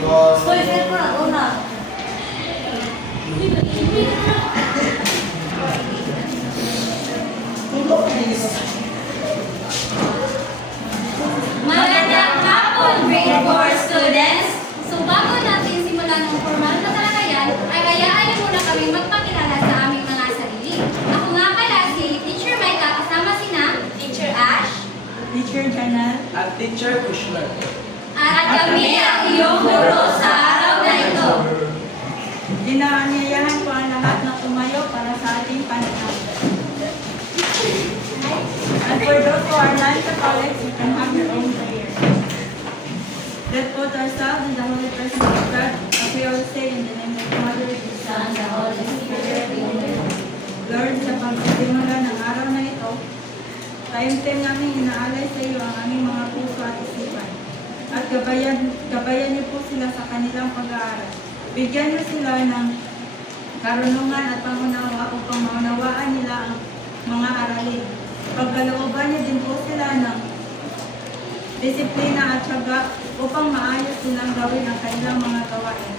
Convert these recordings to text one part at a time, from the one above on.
Soy siempre una. Magandang hapon, grade 4 students! So bago natin simulan ng formal na talakayan, ay hayaan niyo muna kami magpakilala sa aming mga sarili. Ako nga pala si Teacher Mike, kasama sina Teacher Ash, Teacher Janal. At Teacher Kushner. at kami ang iyong guro sa araw na ito. Inaanyayahan ko ang lahat na tumayo para sa ating pananampalataya. And for those who are non-Catholics, you can have your own prayer. Let's put ourselves in the holy presence of God, as we all say in the name of the Father, the Son, and the Holy Spirit. Amen. Lord, sa pagsisimula ng araw na ito, tayo namin inaalay sa iyo ang aming mga puso at isipan. At gabayan niyo po sila sa kanilang pag-aaral. Bigyan niyo sila ng karunungan at pangunawa upang maunawaan nila ang mga aralin. Pagkalooban niyo din po sila ng disiplina at tiyaga upang maayos nilang gawin ang kanilang mga gawain.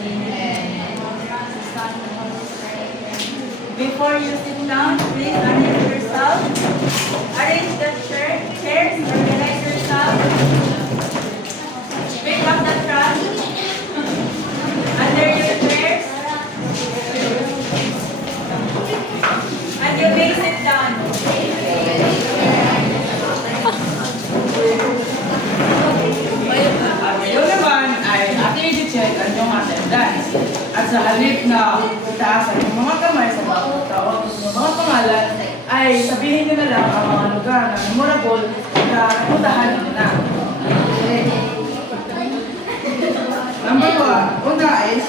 Amen. Before you sit down, please arrange yourself. Arrange the chairs, organize yourself. Pick up the trash under your chairs. And you may sit down. At ngayon naman ay ating i-check ang iyong attendance. At sa halip na itaasan yung mga kamay sa bawat tao, yung mga pangalan, ay sabihin nyo na lang ang mga lugar na memorable na puntahan nyo na. Number 1, una is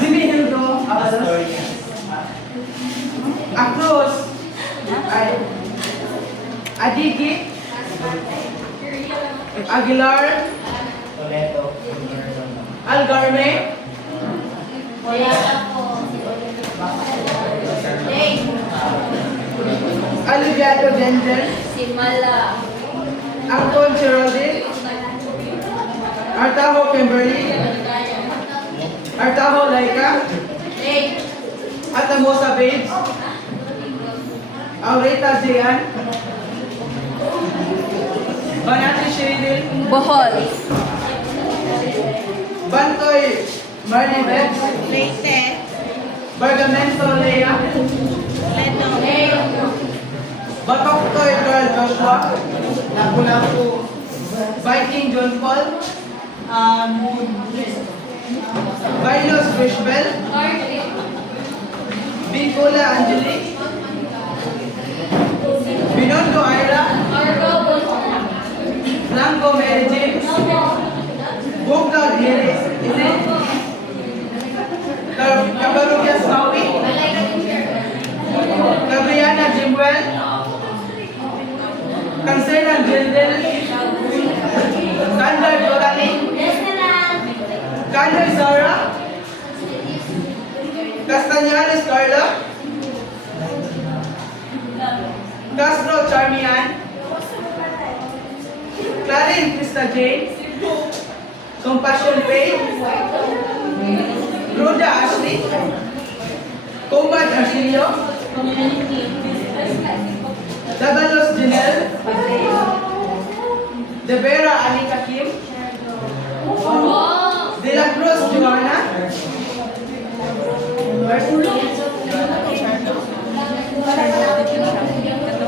Zimihildo Abalos. Across ay Adiki Aguilar Algarme Aliviado Dendel Simala. Anton Geraldine Artajo Kimberly Artajo Laika Atamosa Babes Aureta Jean Banati Sheryl Bohol. Bantoy Maribeth Leyte. Bargamento Lea Batoktoy Carl Joshua Lapu-Lapu Viking John Paul Bailos Fishbel Bicula Angelique Binondo Ira Blanco Mary James Buka Gires Cabarugias Maui Gabriana Jimwell Cancelan Jindel Kandar Dorani Kandar Zara Castañares Carla Castro Charmian Clarin Krista Jane Compassion Faith Ruda Ashley Combat Arcilio Dabalos Janelle De Vera Anika Kim De La Cruz Joanna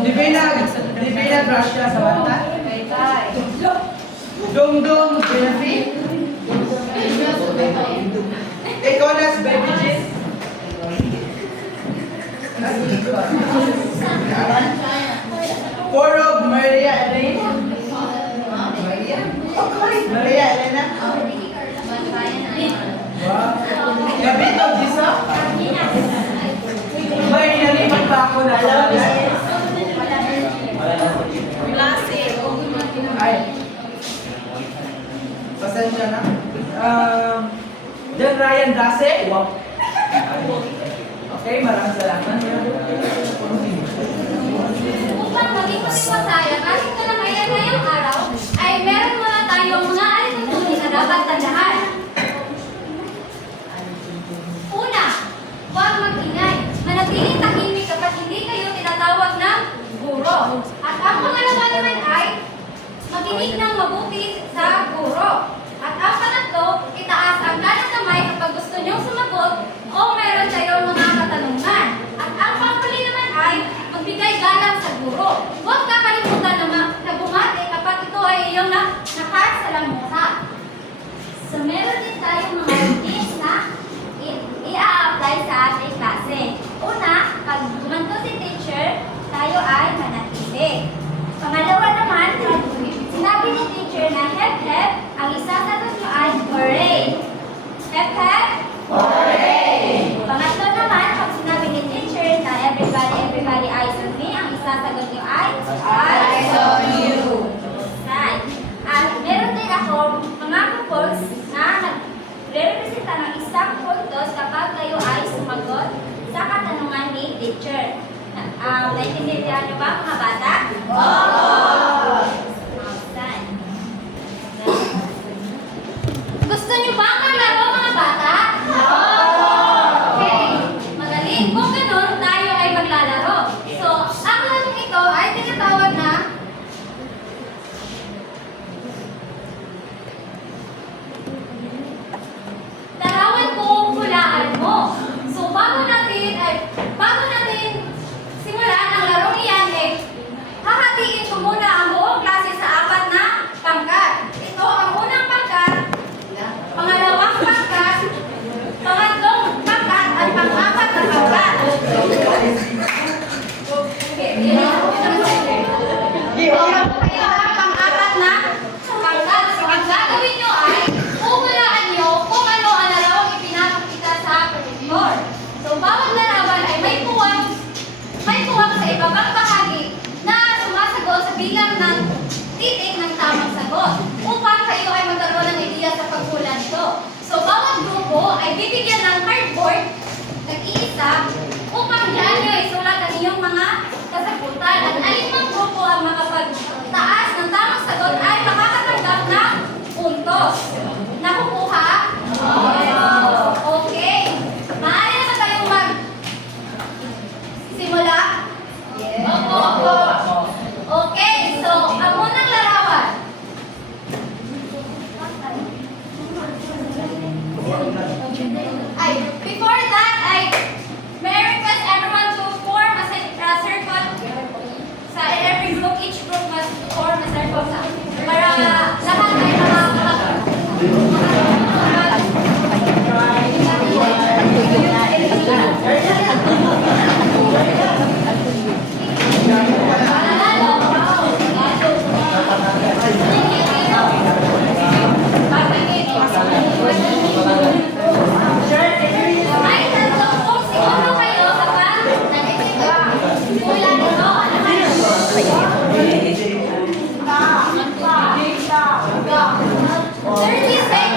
Divina Gracia Samantha Dongdong Genefi Econas Baby Jin Porog Maria Elaine Maria Elena Gabito Gisa May nalipat pa ako na ay pasensya na John Ryan Dase okay, maraming salamat Upang maging masaya, kahit kalakayan ngayong araw, ay meron muna tayong mga alituntunin na dapat dapat tandaan. Una, huwag mag-ingay. Manatiling tahimik kapag hindi kayo tinatawag ng guro. At ang pangalawa naman ay makinig ng mabuti sa guro. At ang pangatlo, itaas ang kanang kamay kapag gusto niyong sumagot o meron kayong mga katanungan. At ang panghuli naman ay magbigay galang sa guro. Huwag kakalimutan na bumati kapag ito ay iyong nakasalamuha. So meron din tayong mga routines na i-a-apply sa ating klase. Una, pag gumanto si teacher, tayo ay manatili. Pangalawa naman, pag sinabi ni teacher na hep-hep, ang isasagot nyo ay hooray. Hep-hep? Hooray! Pangatlo naman, pag sinabi ni teacher na everybody eyes on me, ang isasagot nyo ay eyes on you. Right. At meron din ako mga coupons na nagre-representa ng isang puntos kapag kayo ay sumagot sa katanungan ni teacher. Naintindihan niyo ba mga bata? Oo! Gusto niyo ba maglaro mga bata? Oo! Okay, magaling. Kung ganun, tayo ay maglalaro. So, ang larong ito ay tinatawag na larawan kung hulaan mo. So, bago natin simulan ang larong iyan, hahatiin ko muna ang buong klase sa 4 na pangkat. Ito ang unang pangkat, pangalawang pangkat, pangatlong pangkat, at pang-4 na pangkat. Okay, yun ang pang-4 na pangkat. So, ang gagawin nyo ay huhulaan nyo kung ano ang larawang ipinapakita sa projector. So, bawat larawan ay may puwang sa ibabang bahagi na sumasagot sa bilang ng titik ng tamang sagot upang kayo ay magkaroon ng ideya sa paghula nito. So, bawat grupo ay bibigyan ng cardboard nag-iisa upang diyan nyo isulat ang inyong mga kasagutan. At alinmang grupo ang makapagtaas ng tamang sagot ay makakatanggap ng puntos. Nakukuha? Okay. Maaari naman tayong simula? Opo. Okay, so ang unang larawan. Before that, may I request everyone to form a circle sa every group. Each group must form a circle para lahat ay Thirty seconds.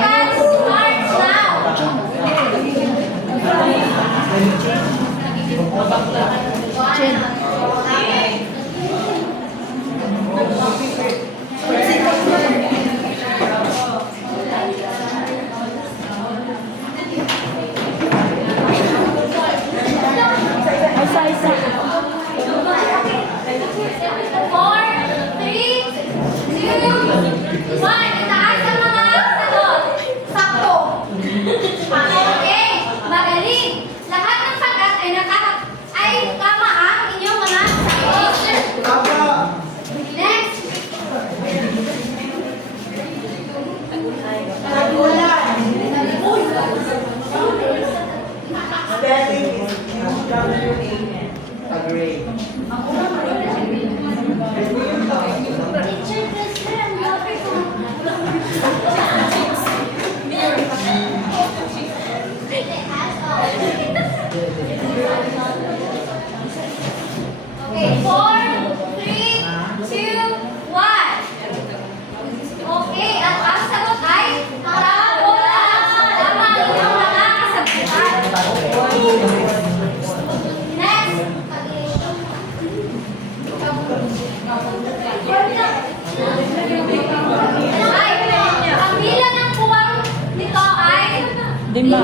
Lima.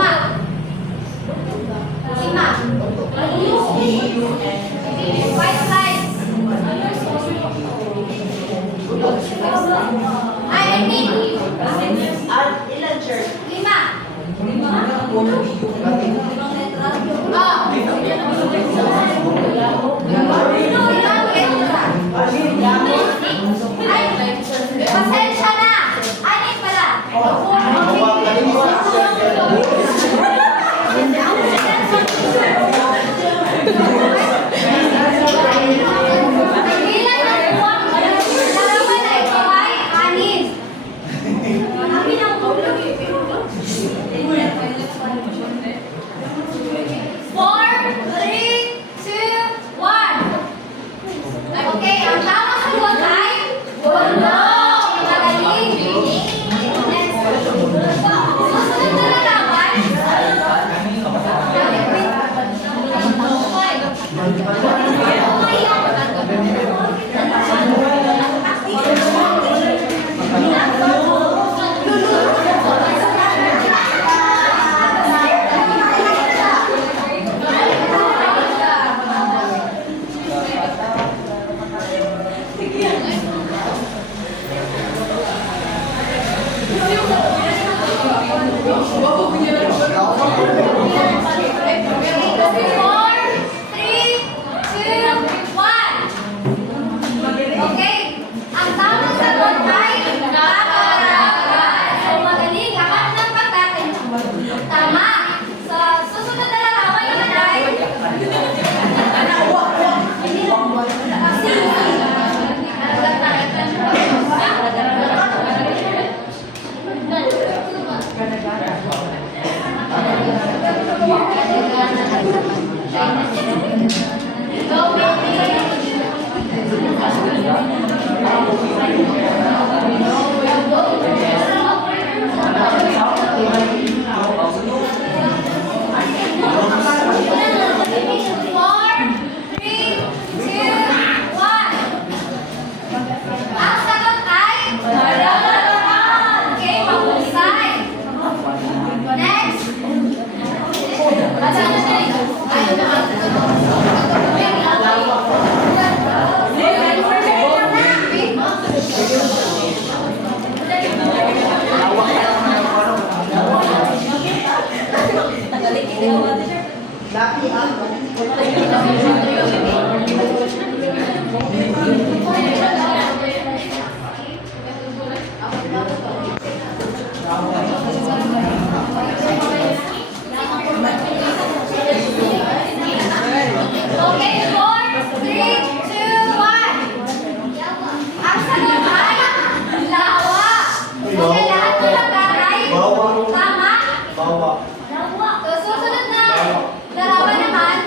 White slides. I mean, Ilan, sir? lima. Pasensya na. Anin pala. Bilang ang buwang larawan na ito ay anin. Amin ang ulo. 4, 3, 2, 1. Okay, ang tama sa buwan ay walo. Magaling. Next. Susunod na larawan. Okay, ang tamang sagot ay kakaragan. So magaling, lahat ng pagkakin. Tama. Sa susunod na larawan naman ay ang sagot ay okay, mahusay. Next. Okay, 4, 3, 2, 1. Ang sagot ay lawa. Okay, lahat ng bagay. Tama? Lawa. So, susunod na larawan naman.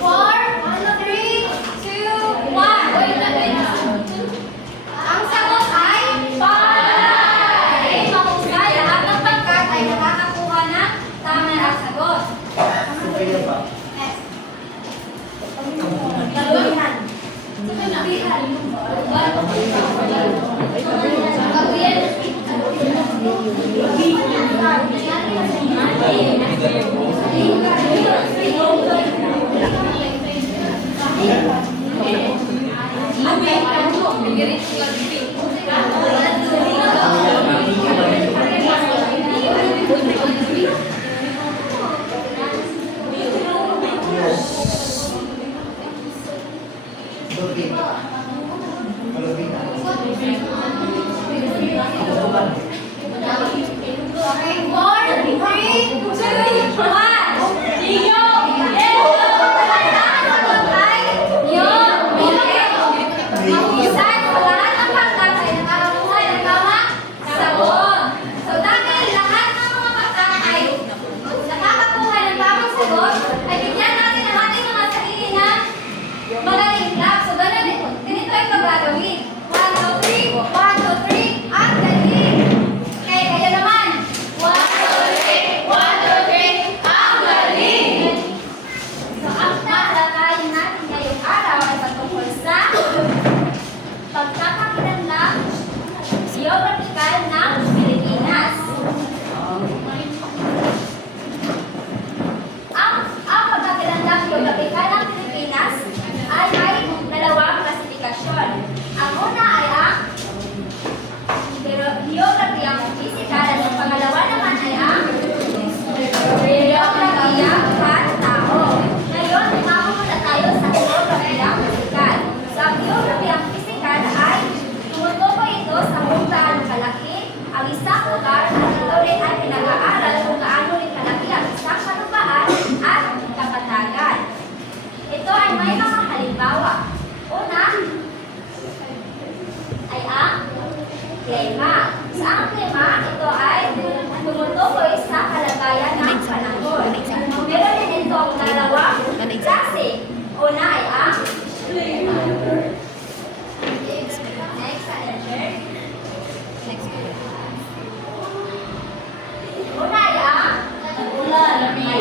Four, 3,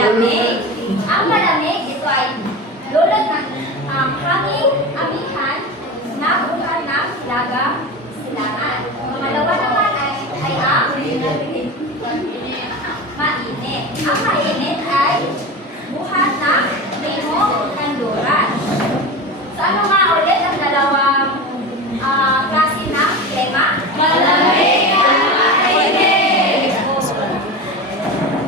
malamig. Ang malamig, ito ay lulod ng hanging amihan na bukan ng lagang silangan. Pangalawa naman ay ang mainit. Ang mainit ay buhat ng limong kanduran. So ano nga ulit ang dalawang klase ng klima? Malamig at mainit.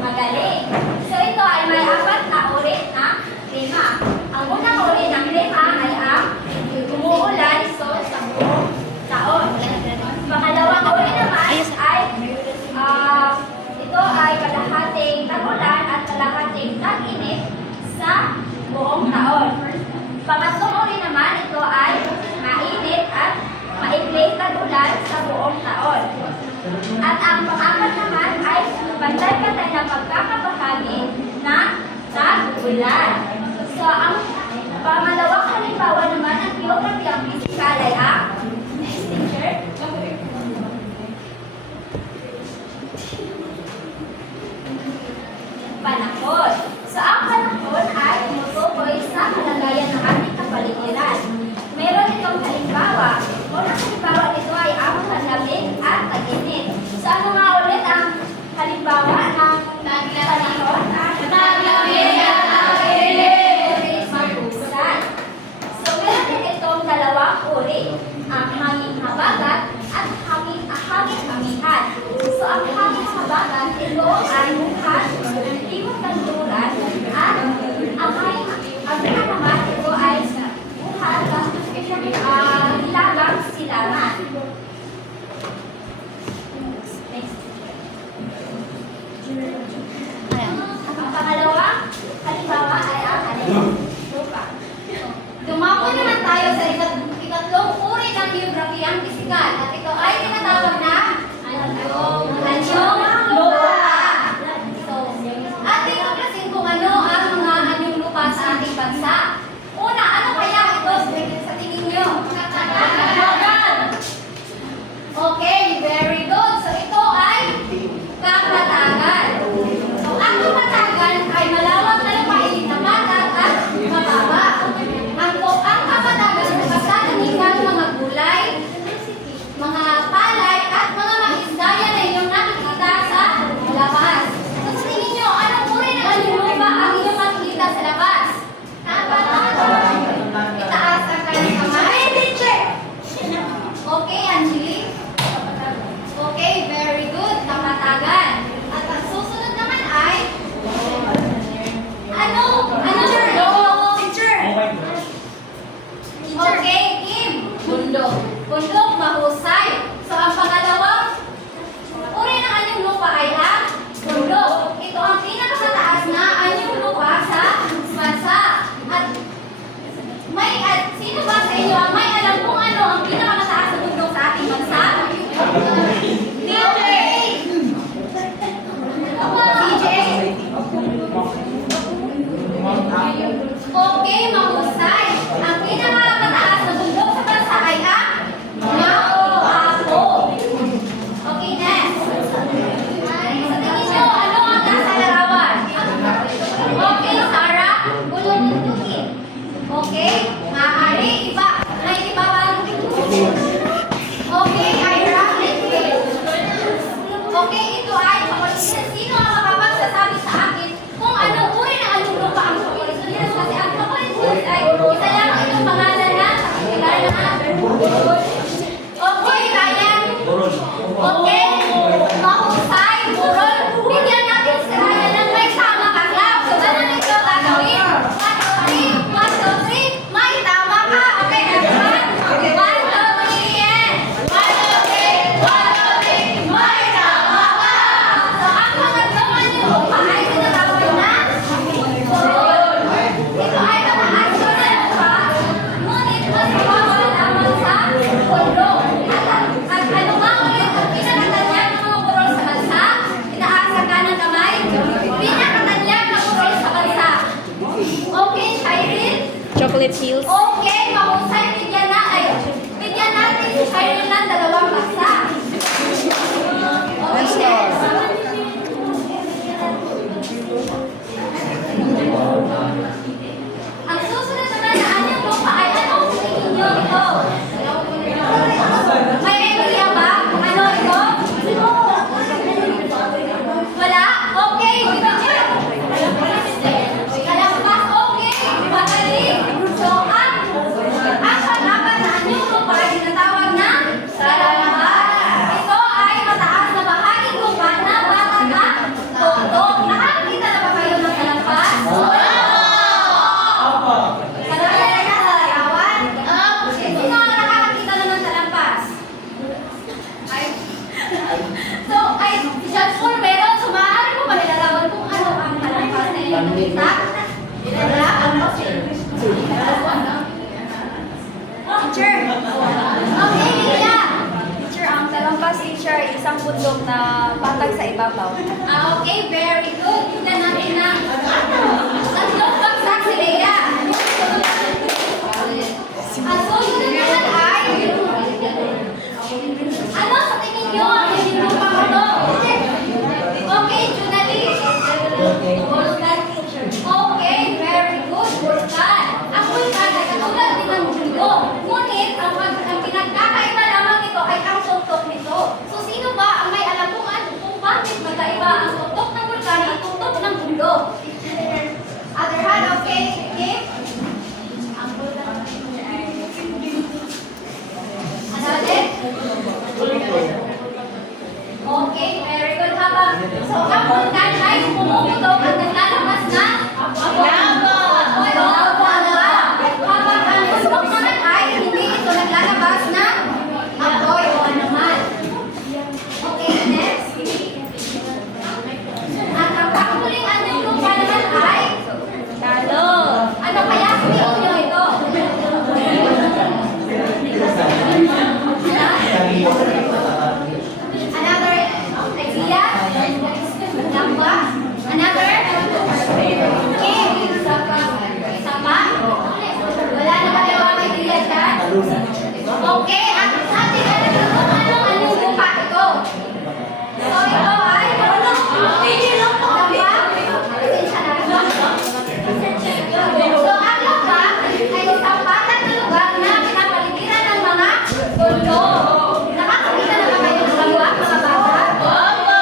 Magaling. So ito ay may apat na uri ng klima. Ang unang uri ng klima ay ang umuulan sa buong taon. Pangalawang uri naman ay ito ay kalahating tag-ulan at kalahating tag-init sa buong taon. Pangatlong uri naman, ito ay mainit at maikling tag-ulan sa buong taon. At ang pang-apat naman ay pantay-pantay na pagkakabahagi ng tag-ulan. So, ang pangalawang halimbawa naman ng geography ang physical ay ang next picture. Panahon. So, ang panahon ay tumutukoy sa kalagayan ng ating kapaligiran. Meron itong halimbawa. Unang halimbawa nito ay ang panlamig at tag-init. So, ano nga ulit ang halimbawa ng panahon? Panlamig at tag-init. Mahusay. So, meron din itong dalawang uri. Ang hanging habagat at hanging amihan. So, ang hanging habagat, ito ay buhat ng limong kanduran at ang hanging amihan naman, ito ay buhat ng lagang silangan. Next. Ang pangalawa, halimbawa ay ang lupa. Dumako naman tayo sa ikatlong uri ng geography ang pisikal at ito ay tinatawag na anyong lupa. So, ating tuklasin kung ano ang mga anyong lupa sa ating bansa. Una, ano kaya ito sa tingin nyo? Okay, very good. So, ito ay kapatagan. So, ang kapatagan ay malawak na lupain na matat at mababa. Ang kapatagan ay kasalaningan mga gulay, mga palay, at mga maisdaya na inyong nakikita sa labas. So, sa tingin nyo, anong uri ng anyong lupa ang inyong makikita sa labas? Kapatagan. Itaas ang kanyang kamay. Okay, Angeli? Okay, very good. Kapatagan. At ang susunod naman ay ano? Teacher. Okay, Kim. Bundok. Bundok, mahusay. So, ang pangalawang uri ng anyong lupa ay ang bundok. Ito ang pinakamataas na anyong lupa sa bansa. At sino ba sa inyo ang may alam kung ano ang pinakamataas na bundok sa ating bansa? Okay, mahusay. Ang pinakamataas na bundok sa bansa ay ang Mount Apo. Okay, next. Sa tingin nyo, ano ang nasa larawan? Okay, Sarah, bulong bundukin. Okay, maaari, iba. May iba ba? Okay, Ira, liquid. Okay, ito ay kapaligid. Sino ang makapagsasabi sa akin kung anong uri ng anyong lupa ang kapaligid? Kasi ang kapaligid ay isa lang itong pangalan na sa kailangan na. Okay, Ryan. Okay, mahusay, burol. Bigyan natin si Ryan ng may tama kaklap. So, ganun ito gagawin. 1, 2, 3, may tama ka. Okay, everyone? 1, 2, 3, and 1, 2, 3, 1, 2, 3, may tama ka. So, ang pangatlong anyong lupa ay tinatawag na burol. Ito ay mataas yun na lupa, ngunit mas mababa lamang sa bundok. At ano nga ulit ang pinakatanyag ng mga burol sa bansa? Itaas ang kanang kamay. Pinakatanyag ng burol sa bansa. Okay, Shireen? Chocolate Hills. Okay, mahusay. Bigyan natin si Shireen ng dalawang bansa. Okay, next. bundok na patag sa ibabaw. Okay, very good. Tignan natin na tatlong bagsak si Leia. Ang susunod naman ay, ano sa tingin nyo ang hindi mo pangulo? Okay, Junalie. Okay, very good. Vulcan. Ang vulkan ay katulad din ng mundo. Ngunit, ang pinagkakaiba lamang nito ay ang tuktok nito. So, sino ba ang may alam kung bakit magkaiba ang tuktok ng vulkan at tuktok ng mundo? Other hand, okay? Kim? Another? Okay, very good. Habang, so, ang vulkan ay pumuputok at naglalabas na lava. Habang ang bundok naman ay hindi ito naglalabas na apoy o anuman. Okay, next. At ang panghuling anyong lupa naman ay talo. Ano kaya sabihin nyo ito? Another idea? Lamba? Another? King? Sapa? Wala na ba kayo ang idea dyan? Okay, at ating alam kung anong lupa ito. So ito ay lamba? Pasensya na. So ang lamba ay isang patat na lugar na pinapaligiran ng mga bundok. Nakakakita na ba kayo ng lamba, mga bata?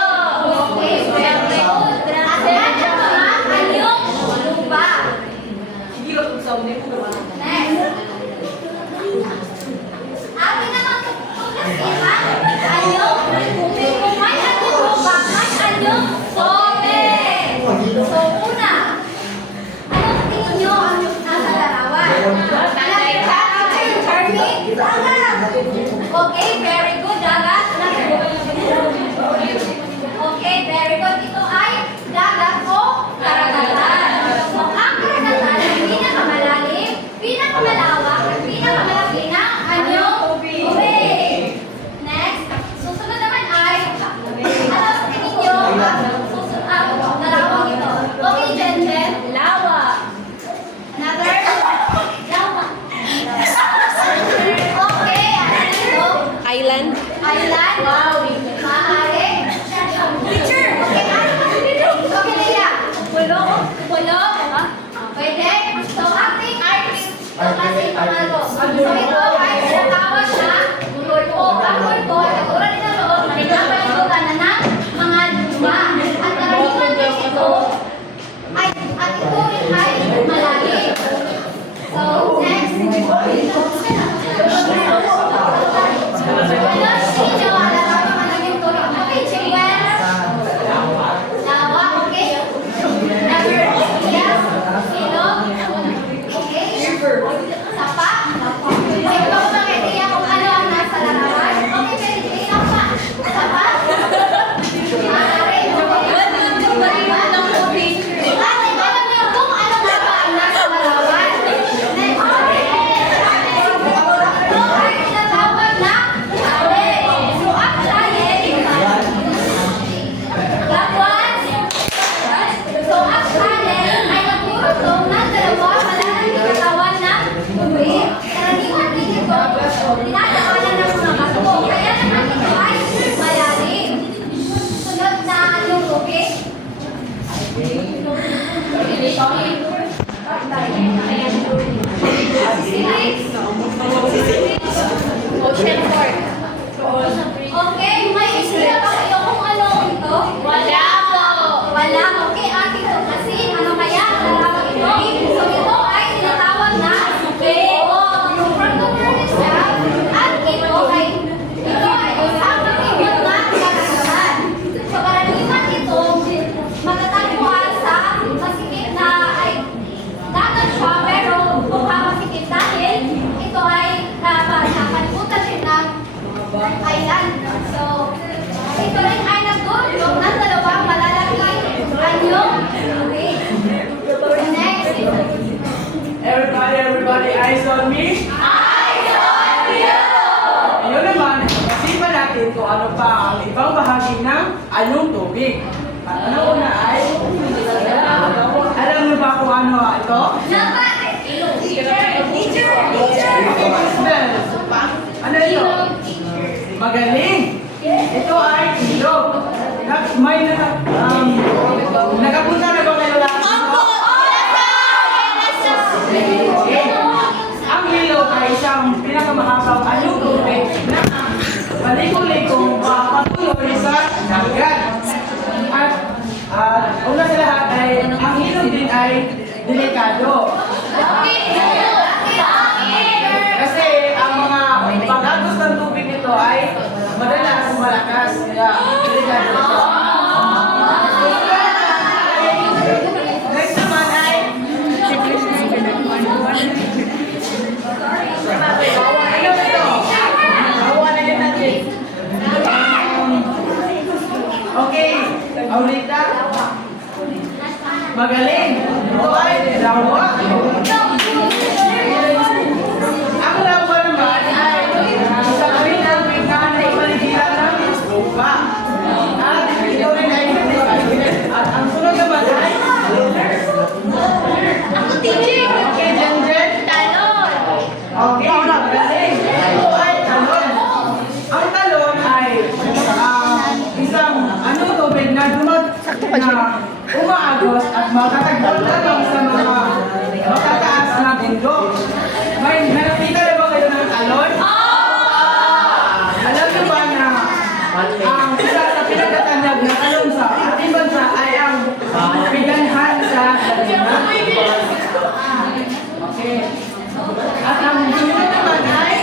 Okay, very good. At yan ang mga anyong lupa. Next. Atin naman tutuklasin anyong kung may anyong lupa, may anyong sobe. So una, ano sa tingin nyo ang nasa larawan? Charming? Okay, very good. Dagat? Okay, very good. Ito ay dagat o karagatan. So, ang karagatan ay pinakamalalim, pinakamalawak, at pinakamalaki na anyong tubig. Next, susunod naman ay, ano sa tingin nyo ang larawang ito? Okay, Jen. Lawa. Another? Lawa. Okay, ano ito? Island. Island? Wow. Maaari? Teacher! Okay, ano ba si Lilo? Okay, Leia. Pulo? Pulo? Pwede? So, acting artist. So, kasi pangalo. So, ito ay sinatawag na pulpo. Ang pulpo ay katulad din ng loob na pinapaliguran na ng mga luma. At karaniwan din ito at ito rin ay malalim. So, next. Okay, Jewel. Lawa, okay. Number, yes. Ilog. Okay. Sapa. May iba ko bang idea kung ano ang nasa larawan? Okay, very good. Sapa. Sapa. Maaari. Ate, alam niyo kung ano nga ba ang nasa larawan? Next. Ito ay tinatawag na challenge. So, ang challenge, Lakwan. So, ang challenge ay nagtutulong ng dalawa malaking katawan ng tubig. Karaniwan din ito, tinatawanan ng mga bato. Kaya naman ito ay malalim. Sunod na anong tubig? Ocean Park. Okay, may isip ba kayo kung ano ito? Wala po. Wala. Okay, ating tuklasin. Ano kaya ang tawag ito? So, ito ay tinatawag na yung from the word itself. At ito ay isang pag-ibig na karanasan. So, karaniwan ito matatagpuan sa masikip na ay dagat siya, pero mukha masikip dahil ito ay nakalimutan din ng island. So, ito rin ay nagdulog ng dalawang malalaking anyong tubig. Next. Everybody, eyes on me. Eyes on you! Ayun naman, isipan natin kung ano pa ang ibang bahagi ng along tubig. At ano una ay, alam niyo ba kung ano ito? Smell. Ano ito? Magaling. Ito ay ilog. May nakapunta na ba kayo lahat? Ang ilog ay isang pinakamahabang along tubig na balikong-likong patuloy sa dagat. At una sa lahat ay ang ilog din ay delikado. Kasi ang mga pagagos ng tubig nito ay madalas malakas. Kaya delikado ito. Next naman ay ano ito? Okay, Aurita. Magaling. Ito ay lawa. Ang lawa naman ay isang pinang na ipaligiran ng lupa. At ito rin ay at ang sunod naman ay okay, Jen. Okay, magaling. Ito ay talon. Ang talon ay isang tubig na umaagos at matatagpon lamang sa mga matataas na bundok. May nakita na ba kayo ng talon? Alam niyo ba na ang isa sa pinagtatanyag na talon sa ating bansa ay ang piganhan sa dalunan? Okay. At ang sunod naman ay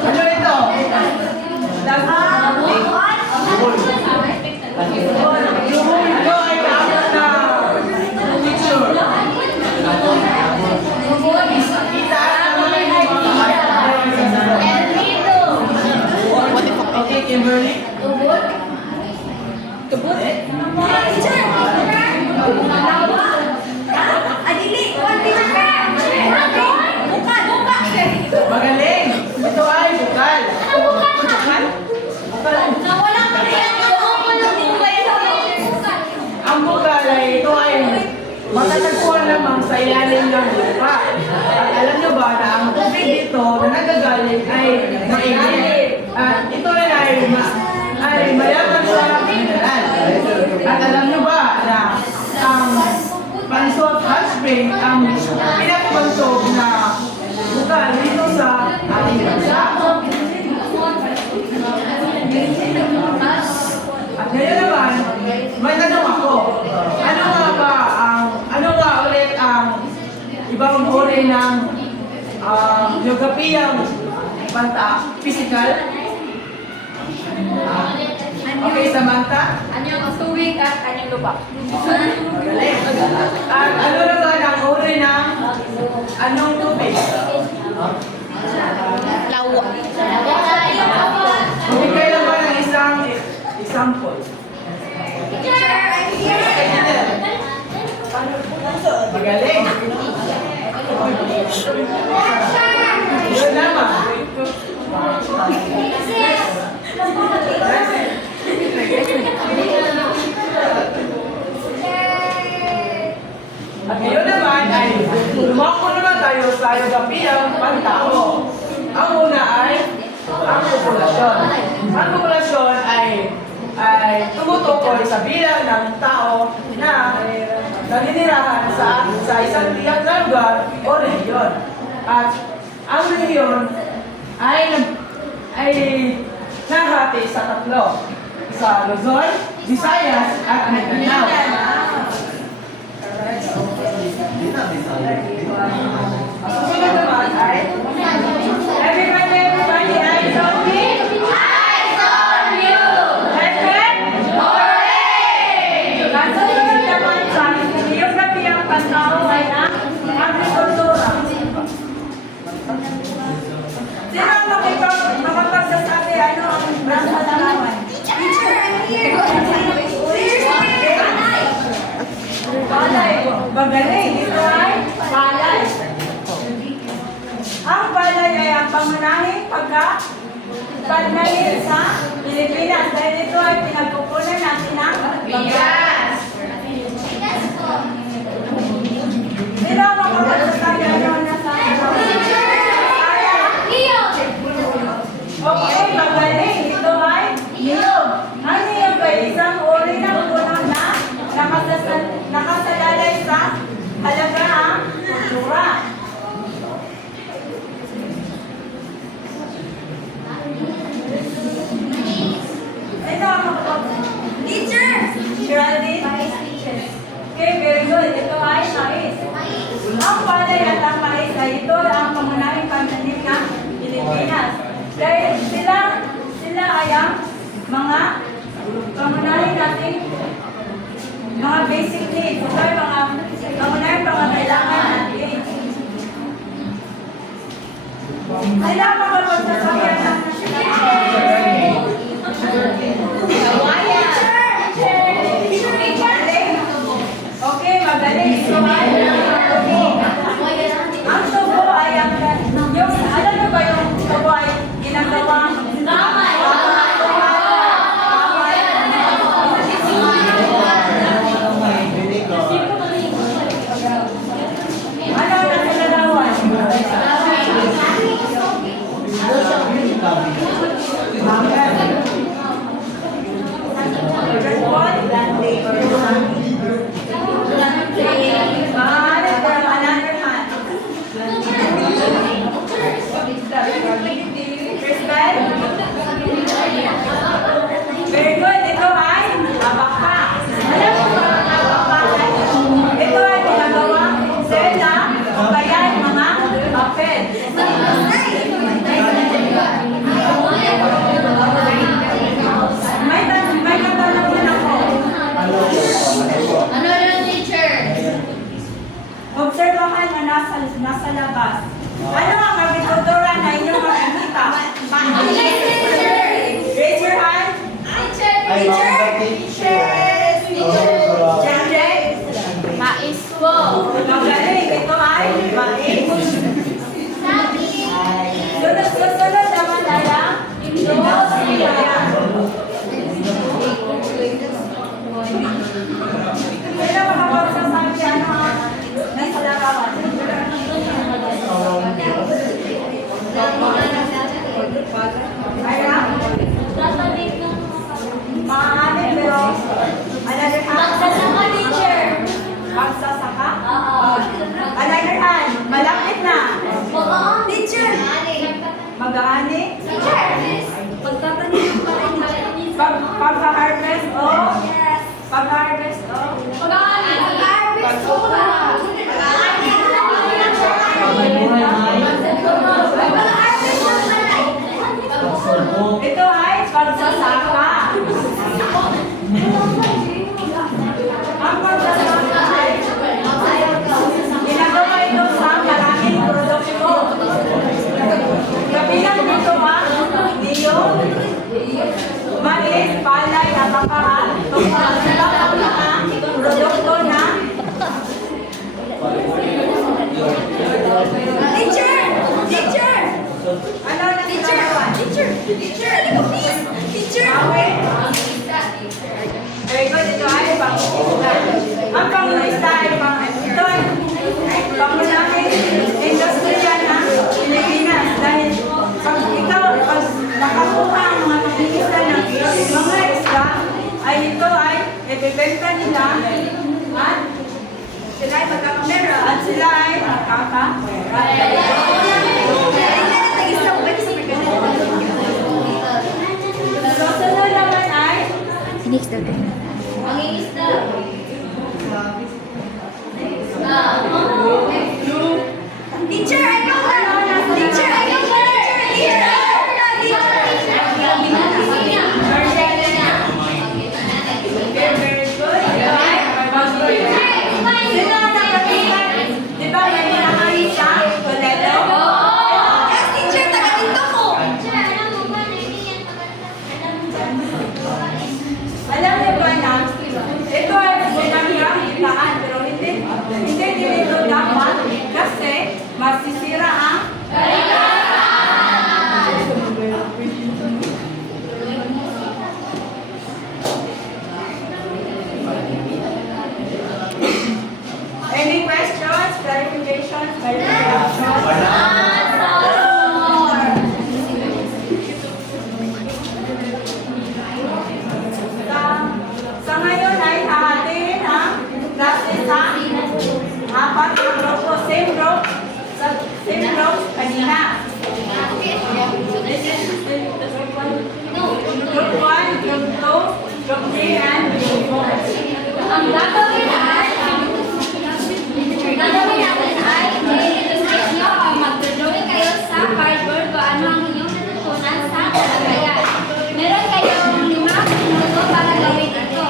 ano ito? Ito ay dapat na picture. Okay, Kimberly. Magaling. Ito ay bukal. Ang bukal ay ito ay matatagpuan lamang sa ilalim ng lupa. At alam nyo ba na ang tubig dito na nagagaling ay mainit. At ito rin ay mayaman sa mineral. At alam nyo ba na ang Pansot Hot Spring ang pinakabantog na bukal dito sa ating bansa. At ngayon naman, may tanong ako. Ano nga ulit ang ibang uri ng geographyang banta, physical? Okay, Samantha? Anyong tubig at anyong lupa. Galing. At ano naman ang uri ng anong tubig? Lawa. Bigay lang ba ng isang example? Magaling. Yun naman. At ngayon naman ay lumako naman tayo sa geographyang pantao. Ang una ay ang populasyon. Ang populasyon ay tumutukoy sa bilang ng tao na naninirahan sa isang tiyak na lugar o rehiyon. At ang rehiyon ay nahati sa tatlo. Sa Luzon, Visayas, at Mindanao. Ang susunod naman ay everybody, eyes on me. Eyes on you! Perfect? Hooray! Kasunod naman sa geographyang pantao ay ang agrikultura. Sino ang makapagsasabi ano ang brand sa tanawan? Teacher, I'm here! Palay. Magaling. Ito ay palay. Pagnahin sa Pilipinas. Dahil ito ay pinagkukunan natin ng bigas. Sino ang makapagsasabi ano na sa Okay, magaling. Ito ay niyog. Ang niyog ay isang uri ng puno na nakasalalay sa halagaang kultura. Ito ang makapagsasabi. Teacher! Geraldine? Okay, very good. Ito ay mais. Ang palay at ang mais ay ito ang pangunahing pananim ng Pilipinas. Dahil sila ay ang mga pangunahing nating mga basic needs. Ito ay mga pangunahing pangangailangan natin. Sila ang makapagsasabihan ng Okay, magaling. Ito ay ang tubo ay ang yung, alam mo ba yung tubo ay ginagawang ano na nilalawan? Very good. Ito ay abaka. Alam mo ba ang abaka? Ito ay ginagawang sela o kaya ay mga papel. May katanungan ako. Ano yun, teacher? Obserbahan na nasa labas. Ano ang agrikultura na inyong makikita? Raise your hand. Mais po. Magaling. Ito ay mais. Sunod naman ay ang industriya. Kaya makapagsasabi ano ang nasa larawan. Kaya, maaari pero another hand. Magsasaka, teacher. Magsasaka? Oo. Another hand. Malapit na. Oo, teacher. Mag-aani. Teacher. Pagtatanim pa rin. Pag-harvest o? Yes. Pag-harvest o? Pag-aani. Pag-harvest po ba? Pag-aani. Ito ay pagsasaka. Ang pagsasaka ay ginagawa ito sa maraming produkto. Kabilang dito ang niyog, mais, palay, abaka, tungkol sa ang mga produkto na Teacher! Teacher! Ano na teacher? Teacher! Ano ko please? Teacher! Very good. Ito ay pang-isda. Ang pang-isda ay ito ay pangunahing industriya ng Pilipinas. Dahil pag nakakuha ang mga pang-isda ng mga isda, ay ito ay ibibenta nila at sila ay magkakapera at sila ay magkakapera. So, sunod naman ay Mangingisda. Teacher, ayaw ka! Teacher, ayaw ka! very good. Sino ang nakakita? Di ba may minakain siya? Toledo? Yes, teacher, taga-tinto ko! Alam niyo ba na ito ay students by resolution. Sa ngayon ay hahatiin ang klase sa apat na grupo. Same group kanina. This is group 1, group 2, group 3, and group 4. Ang gagawin natin ay i-illustrate nyo o mag-drawing kayo sa cardboard kung ano ang inyong natutunan sa talagayan. Meron kayong 5 minuto para gawin ito.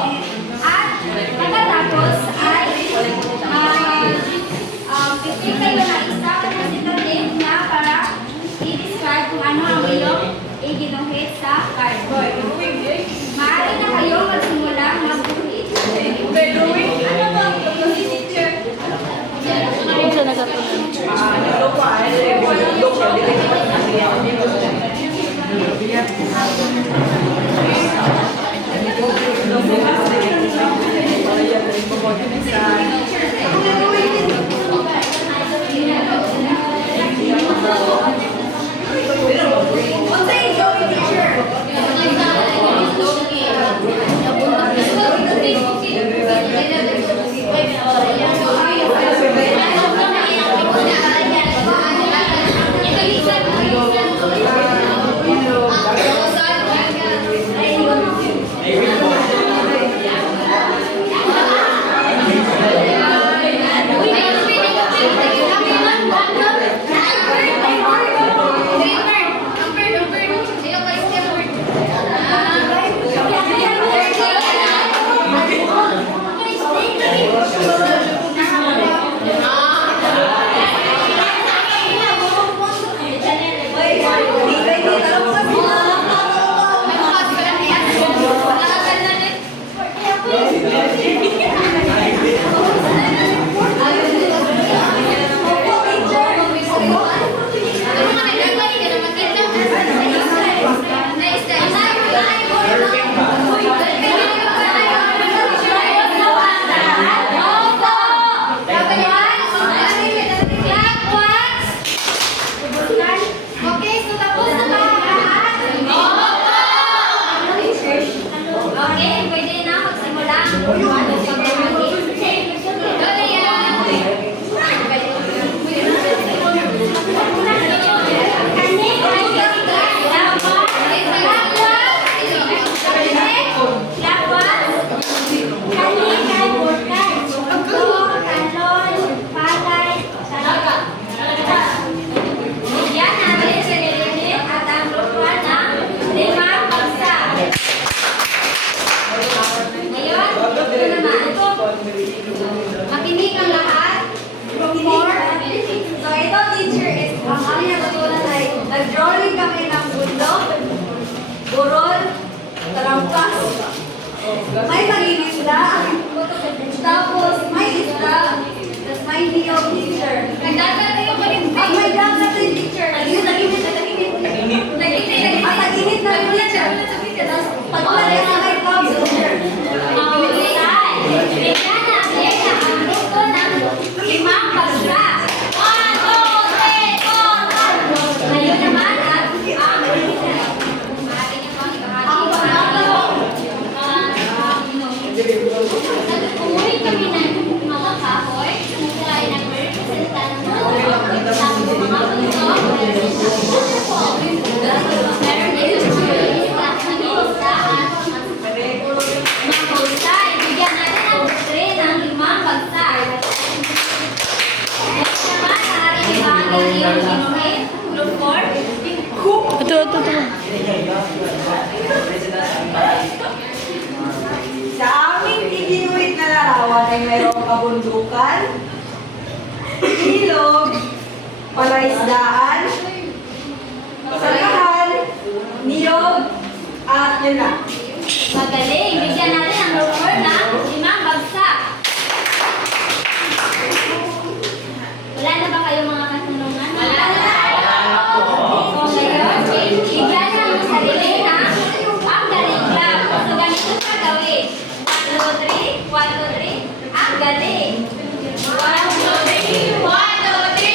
At pagkatapos ay pipili kayo na isa representative na para i-describe kung ano ang iyong i-ginuhit sa cardboard. Maaari na kayo magsimula mag-guhit. Ano ba ang guhit, teacher? Makinig ang lahat. Group 4. So ito, teacher, is ang aming natutunan ay nag-drawing kami ng bundok, burol, talampas, may mag-inisda, tapos may isda, tapos may niyog, teacher. Nagdagat kayo pa rin. At may dagat rin, teacher. Nag-init na rin, teacher. Tapos pag-ulit na may clouds, teacher. Bigyan natin ang grupo ng 5 pagsa. 1, 2, 3, 4, 5. Ngayon naman at ang maaari niyo pang ibahagi umuwi kami ng mga kahoy. Sila ay nagre-representa ng mga bundok. Meron din yung mga isdaan. Mga husay, bigyan natin ang tray ng 5 bagsak. Next naman, maaari ibahagi ang iyong ginuhit. Group 4. Sa aming iginuit na larawan ay mayroong kabundukan, ilog, palaisdaan, sakahan, niyog, at yun na. Magaling, bigyan natin ang group 4 ng 5 bagsak. Wala na ba kayo mga katanungan? Wala na. So ngayon, bigyan ng sarili ng ang galing club. So ganito pa gawin. 1, 2, 3, 1, 2, 3, ang galing. 1, 2, 3, 1, 2, 3.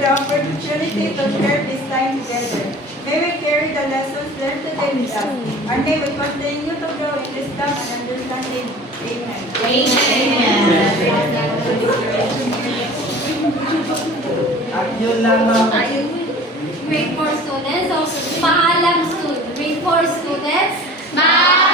the opportunity to share this time together. May we carry the lessons learned today with us, and may we continue to grow in wisdom and understanding. Amen. At yun lamang. Grade 4 students. So, paalam students. Grade 4 students. Paalam!